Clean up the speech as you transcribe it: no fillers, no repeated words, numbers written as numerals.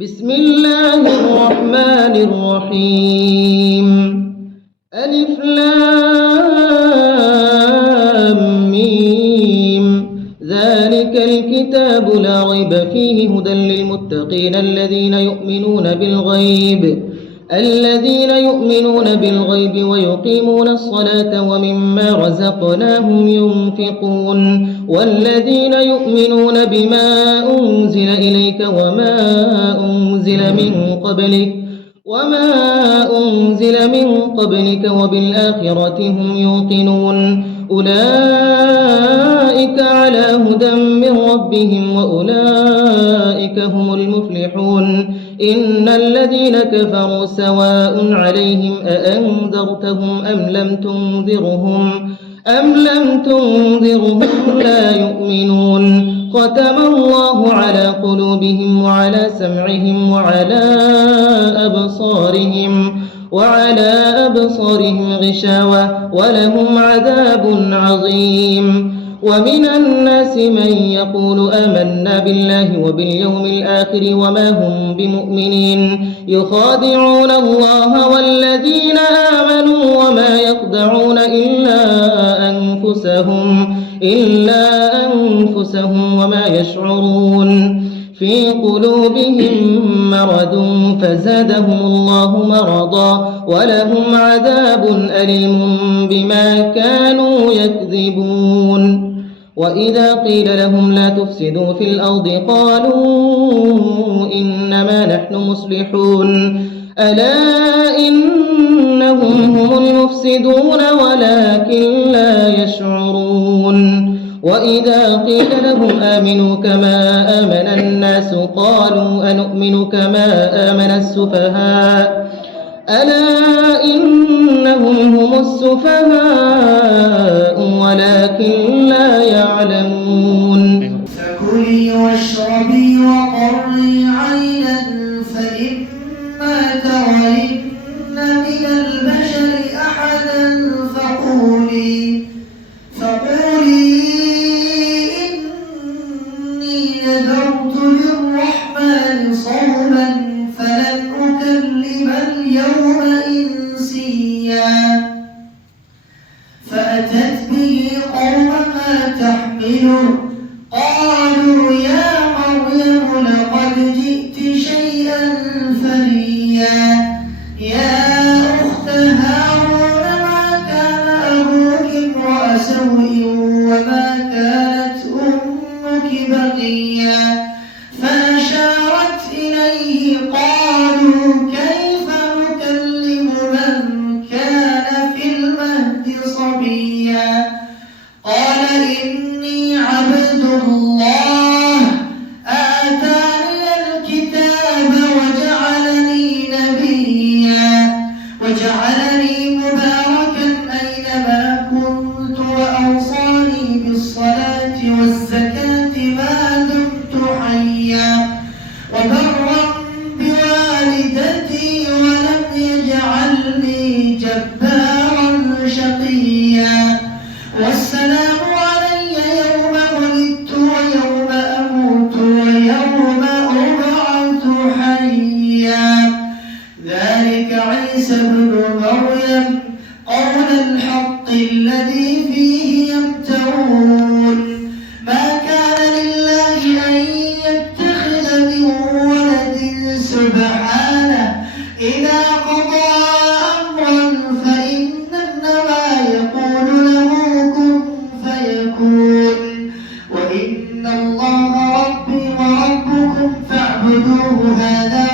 بسم الله الرحمن الرحيم. ألف لام ميم. ذلك الكتاب لا ريب فيه هدى للمتقين الذين يؤمنون بالغيب ويقيمون الصلاة ومما رزقناهم ينفقون والذين يؤمنون بما أنزل إليك وما أنزل من قبلك وبالآخرة هم يوقنون أولئك على هدى من ربهم وأولئك هم المفلحون. إن الذين كفروا سواء عليهم أأنذرتهم أم لم تنذرهم لا يؤمنون. ختم الله على قلوبهم وعلى سمعهم وعلى أبصارهم غشاوة ولهم عذاب عظيم. ومن الناس من يقول آمنا بالله وباليوم الآخر وما هم بمؤمنين يخادعون الله والذين آمنوا وما يخدعون إلا أنفسهم وما يشعرون. في قلوبهم مرض فزادهم الله مرضا ولهم عذاب أليم بما كانوا يكذبون. وإذا قيل لهم لا تفسدوا في الأرض قالوا إنما نحن مصلحون. ألا إنهم هم المفسدون ولكن لا يشعرون. وإذا قيل لهم آمنوا كما آمن الناس قالوا أنؤمن كما آمن السفهاء. ألا إنهم هم السفهاء ولكن لا يعلمون. فكلي واشربي وقري عينا فإما ترين من البشر أحدا فقولي إني نذرت للرحمن صوما فلن أكلم اليوم إنسيا. فأتت به قومها تحمله قالوا يا مريم لقد جئت شيئا فريا. يا أخت هارون ما كان أبوك امرأ سوء وما كانت أمك بغيا. فأشارت إليه قالوا كيف نكلم من كان في المهد صبيا. قال إني عبد الله آتاني الكتاب وجعلني نبيا وجعلني مباركا أينما كنت وأوصاني بالصلاة والزكاة ما دمت حيا وبرا بوالدتي ولم يجعلني جبارا شقيا. والسلام علي يوم ولدت ويوم أموت ويوم أبعث حيا. ذلك عيسى ابن مريم قول الحق الذي فيه يمترون. ما كان لله أن يتخذ من ولد سبحانه إذا قضى أمرا فإنما يقول له كن فيكون. وإن الله ربي وربكم فاعبدوه هذا